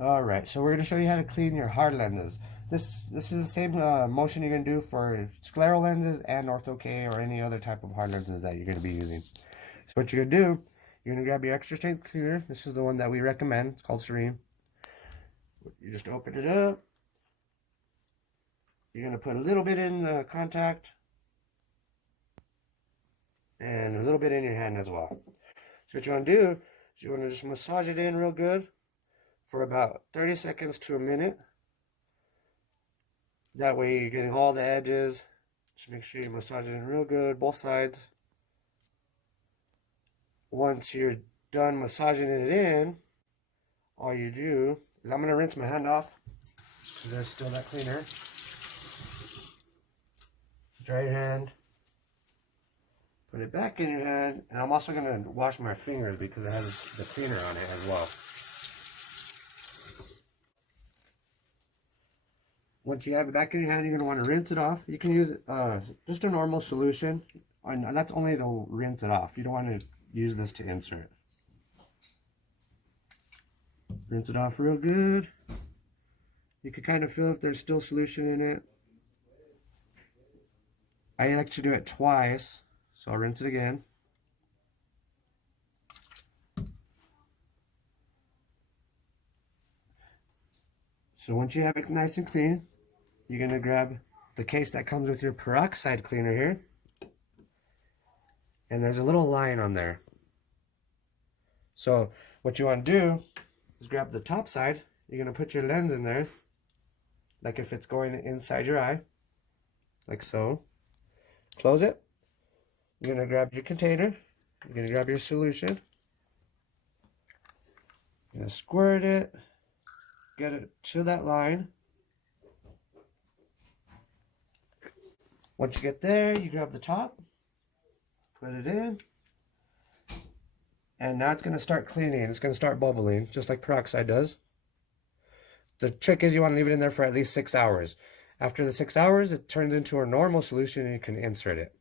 Alright, so we're going to show you how to clean your hard lenses. This is the same motion you're going to do for scleral lenses and Ortho K or any other type of hard lenses that you're going to be using. So what you're going to do, you're going to grab your extra strength cleaner. This is the one that we recommend. It's called Serene. You just open it up. You're going to put a little bit in the contact and a little bit in your hand as well. So what you want to do is you want to just massage it in real good for about 30 seconds to a minute. That way you're getting all the edges. Just make sure you massage it in real good, both sides. Once you're done massaging it in, all you do is, I'm going to rinse my hand off because there's still that cleaner. Dry your hand. Put it back in your hand, and I'm also going to wash my fingers because it has the cleaner on it as well. Once you have it back in your hand, you're going to want to rinse it off. You can use just a normal solution, and that's only to rinse it off. You don't want to use this to insert. Rinse it off real good. You can kind of feel if there's still solution in it. I like to do it twice, so I'll rinse it again. So once you have it nice and clean, you're going to grab the case that comes with your peroxide cleaner here. And there's a little line on there. So what you want to do is grab the top side. You're going to put your lens in there, like if it's going inside your eye, like so. Close it. You're going to grab your container. You're going to grab your solution. You're going to squirt it. Get it to that line. Once you get there, you grab the top, put it in, and now it's going to start cleaning. It's going to start bubbling, just like peroxide does. The trick is you want to leave it in there for at least 6 hours. After the 6 hours, it turns into a normal solution and you can insert it.